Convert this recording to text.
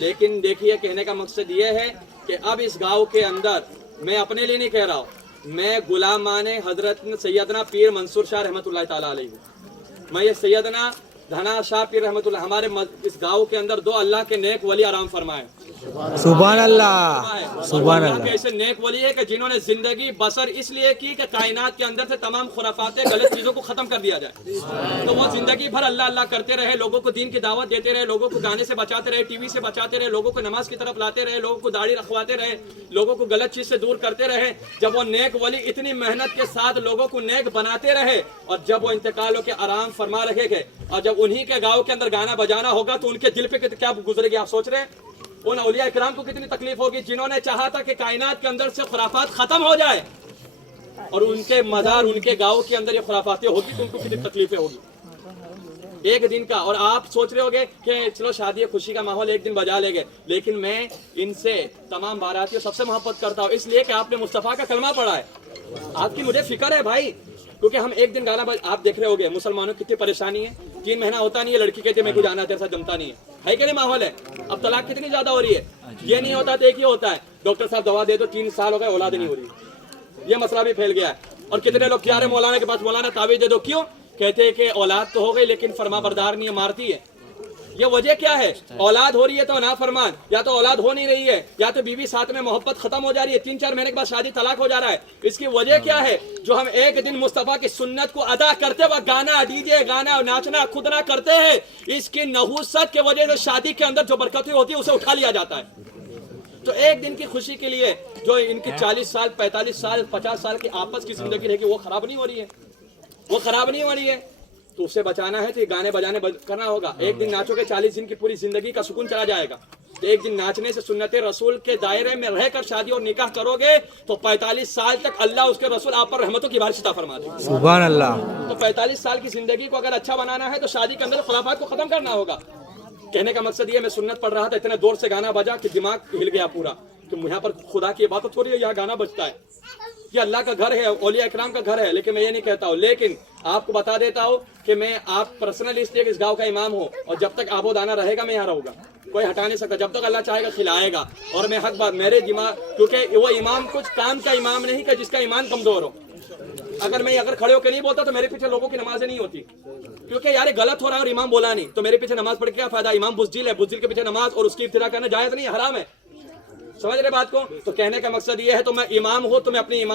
لیکن دیکھیے کہنے کا مقصد یہ ہے کہ اب اس گاؤں کے اندر میں اپنے لیے نہیں کہہ رہا ہوں، میں غلامان حضرت سیدنا پیر منصور شاہ رحمۃ اللہ تعالیٰ علیہ ہوں۔ میں یہ سیدنا دھنا شاہ پیر رحمۃ اللہ، ہمارے اس گاؤں کے اندر دو اللہ کے نیک ولی آرام فرمائے، سبحان اللہ، سبحان اللہ اللہ۔ کے ایسے نیک ولی ہے کہ جنہوں نے زندگی بسر اس لیے کی کہ کائنات کے اندر سے تمام خرافات غلط چیزوں کو ختم کر دیا جائے، تو وہ زندگی بھر اللہ اللہ کرتے رہے، لوگوں کو دین کی دعوت دیتے رہے، لوگوں کو گانے سے بچاتے رہے، ٹی وی سے بچاتے رہے، لوگوں کو نماز کی طرف لاتے رہے، لوگوں کو داڑھی رکھواتے رہے، لوگوں کو غلط چیز سے دور کرتے رہے۔ جب وہ نیک ولی اتنی محنت کے ساتھ لوگوں کو نیک بناتے رہے اور جب وہ انتقال ہو کے آرام فرما رہے گے اور جب انہی کے گاؤں کے اندر گانا بجانا ہوگا تو ان کے دل پہ کیا گزرے گی، آپ سوچ رہے ہیں؟ ان اولیاء اکرام کو کتنی تکلیف ہوگی جنہوں نے چاہا تھا کہ کائنات کے اندر سے خرافات ختم ہو جائے، اور ان کے مزار ان کے گاؤں کے اندر یہ خرافاتیں ہوگی تو ان کو کتنی تکلیفیں ہوگی ایک دن کا۔ اور آپ سوچ رہے ہوگے کہ چلو شادی خوشی کا ماحول ایک دن بجا لے گے، لیکن میں ان سے تمام باراتیوں سب سے محبت کرتا ہوں، اس لیے کہ آپ نے مصطفیٰ کا کلمہ پڑھا ہے، آپ کی مجھے فکر ہے بھائی، کیونکہ ہم ایک دن گانا آپ دیکھ رہے ہوگے مسلمانوں کی کتنی پریشانی ہے، 3 مہینہ ہوتا نہیں ہے، لڑکی کہتے میں کو جانا تیرے ساتھ جمتا نہیں ہے کہ نہیں ماحول ہے؟ اب طلاق کتنی زیادہ ہو رہی ہے، یہ نہیں ہوتا تو ایک ہی ہوتا ہے، ڈاکٹر صاحب دوا دے دو 3 سال ہو گئے اولاد نہیں ہو رہی، یہ مسئلہ بھی پھیل گیا ہے۔ اور کتنے لوگ کیا رہے مولانا کے پاس، مولانا تعویذ دے دو، کیوں؟ کہتے ہیں کہ اولاد تو ہو گئی لیکن فرما بردار نہیں ہے، مارتی ہے۔ یہ وجہ کیا ہے؟ اولاد ہو رہی ہے تو نافرمان، یا تو اولاد ہو نہیں رہی ہے، یا تو بیوی ساتھ میں محبت ختم ہو جا رہی ہے، 3-4 مہینے کے بعد شادی طلاق ہو جا رہا ہے۔ اس کی وجہ کیا ہے؟ جو ہم ایک دن مصطفیٰ کی سنت کو ادا کرتے وقت گانا ڈی جے گانا ناچنا خود نہ کرتے ہیں، اس کی نحوست کی وجہ سے شادی کے اندر جو برکتیں ہوتی ہے اسے اٹھا لیا جاتا ہے۔ تو ایک دن کی خوشی کے لیے جو ان کی 40 سال 45 سال 50 سال کی آپس کی زندگی رہے گی وہ خراب نہیں ہو رہی ہے، وہ خراب نہیں ہو رہی ہے، تو اسے بچانا ہے تو یہ گانے بجانے کرنا ہوگا۔ ایک دن ناچو گے 40 دن کی پوری زندگی کا سکون چلا جائے گا، ایک دن ناچنے سے سنت رسول کے دائرے میں رہ کر شادی اور نکاح کرو گے تو 45 سال تک اللہ اس کے رسول آپ پر رحمتوں کی بارش عطا فرما دے گا۔ سبحان اللہ۔ تو 45 سال کی زندگی کو اگر اچھا بنانا ہے تو شادی کے اندر خرافات کو ختم کرنا ہوگا۔ کہنے کا مقصد یہ، میں سنت پڑھ رہا تھا، اتنے دور سے گانا بجا کہ دماغ ہل گیا پورا، تو یہاں پر خدا کی عبادت ہو رہی ہے، یہاں گانا بجتا ہے، یہ اللہ کا گھر ہے، اولیاء اکرام کا گھر ہے، لیکن میں یہ نہیں کہتا ہوں۔ لیکن آپ کو بتا دیتا ہوں کہ میں آپ پرسنلی اس لیے کہ اس گاؤں کا امام ہوں، اور جب تک آب و دانہ رہے گا میں یہاں رہوں گا، کوئی ہٹا نہیں سکتا، جب تک اللہ چاہے گا کھلائے گا۔ اور میں حق بات میرے دماغ، کیونکہ وہ امام کچھ کام کا امام نہیں کہ جس کا ایمان کمزور ہو، اگر کھڑے ہو کے نہیں بولتا تو میرے پیچھے لوگوں کی نمازیں نہیں ہوتی، کیونکہ یار غلط ہو رہا ہے اور امام بولا نہیں تو میرے پیچھے نماز پڑھ کے کیا فائدہ؟ امام بزدل ہے، بزدل کے پیچھے نماز اور اس کی ابتدا کرنا جائز نہیں، حرام ہے، سمجھ رہے بات کو؟ تو کہنے کا مقصد یہ ہے تو میں امام ہوں تو میں اپنی